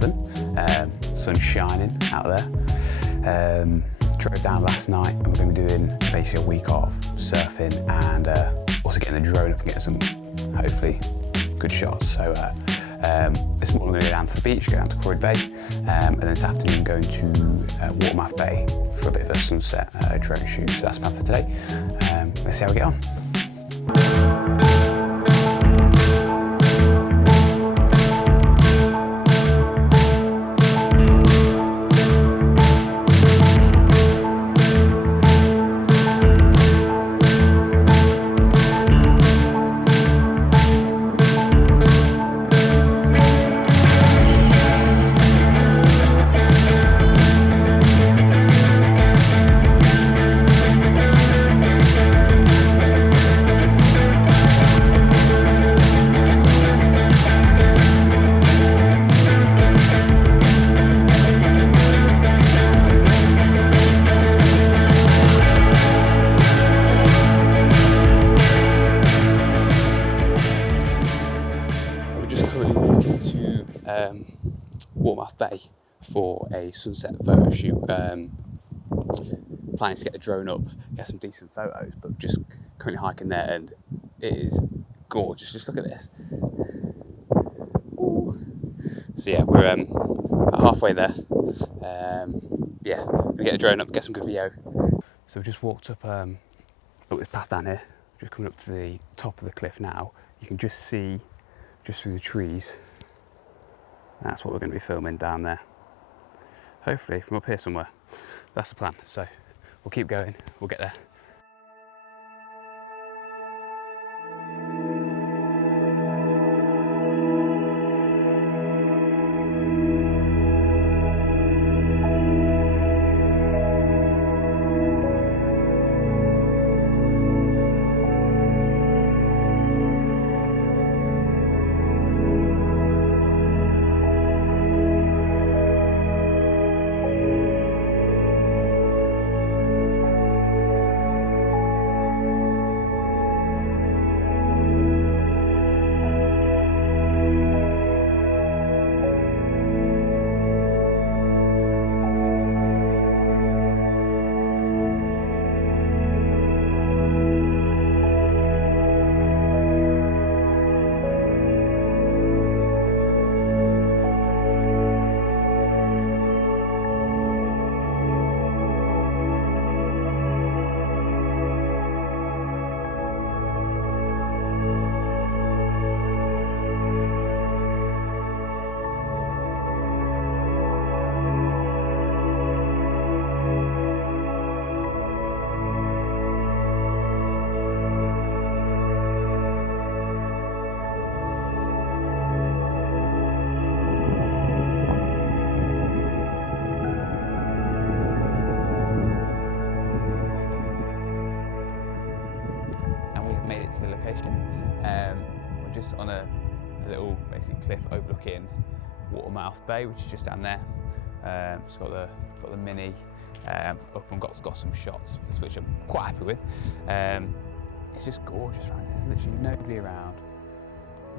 Devon. Sun's shining out there. Drove down last night and we're going to be doing basically a week of surfing and also getting the drone up and getting some, hopefully, good shots. So this morning we're going to go down to the beach, go down to Croyd Bay, and then this afternoon going to Watermouth Bay for a bit of a sunset drone shoot. So that's the plan for today. Let's see how we get on. Watermouth Bay for a sunset photo shoot. Planning to get the drone up, get some decent photos, but just currently hiking there and it is gorgeous. Just look at this. Ooh. So yeah, we're about halfway there. Yeah, gonna get the drone up, get some good video. So we've just walked up this path down here, just coming up to the top of the cliff now. You can just see, just through the trees, that's what we're going to be filming down there. Hopefully from up here somewhere. That's the plan. So we'll keep going, we'll get there. Made it to the location. We're just on a little basically cliff overlooking Watermouth Bay, which is just down there. It's got the mini up and got some shots, which I'm quite happy with. It's just gorgeous right now. There's literally nobody around.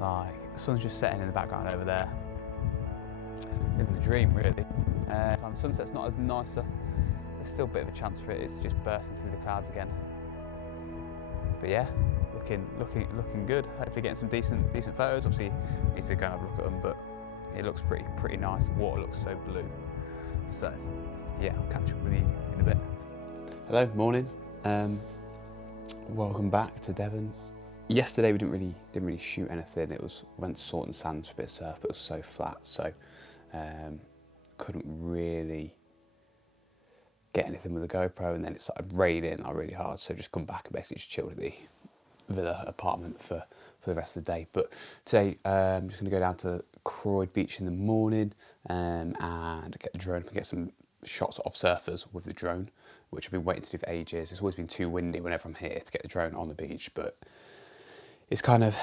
Like the sun's just setting in the background over there. Living the dream, really. The sunset's not as nice. There's still a bit of a chance for it. It's just bursting through the clouds again. But yeah, looking good. Hopefully getting some decent photos. Obviously need to go and have a look at them, but it looks pretty nice. The water looks so blue. So yeah, I'll catch up with you in a bit. Hello, morning. Welcome back to Devon. Yesterday we didn't really shoot anything. Went to Salt and Sands for a bit of surf, but it was so flat, so couldn't really get anything with a GoPro, and then it started raining really hard, so just come back and basically just chilled at the villa apartment for the rest of the day. But today I'm just going to go down to Croyd Beach in the morning and get the drone and get some shots of surfers with the drone, which I've been waiting to do for ages. It's always been too windy whenever I'm here to get the drone on the beach, but it's kind of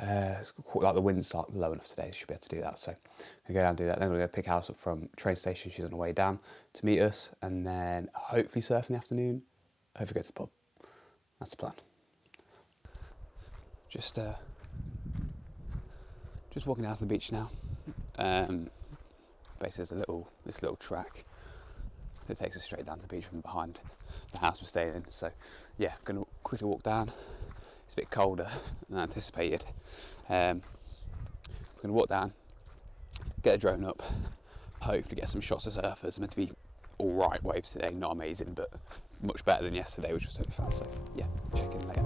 like the wind's low enough today, so should be able to do that. So I'm going to go down and do that. Then we're going to pick Alice up from train station. She's on the way down to meet us, and then hopefully surf in the afternoon. Hopefully go to the pub. That's the plan. Just walking down to the beach now. basically there's this little track that takes us straight down to the beach from behind the house we're staying in. So yeah, going to quickly walk down. It's a bit colder than anticipated. We're going to walk down, get a drone up, hopefully get some shots of surfers. It's meant to be alright waves today, not amazing, but much better than yesterday, which was totally fast. So yeah, check in later.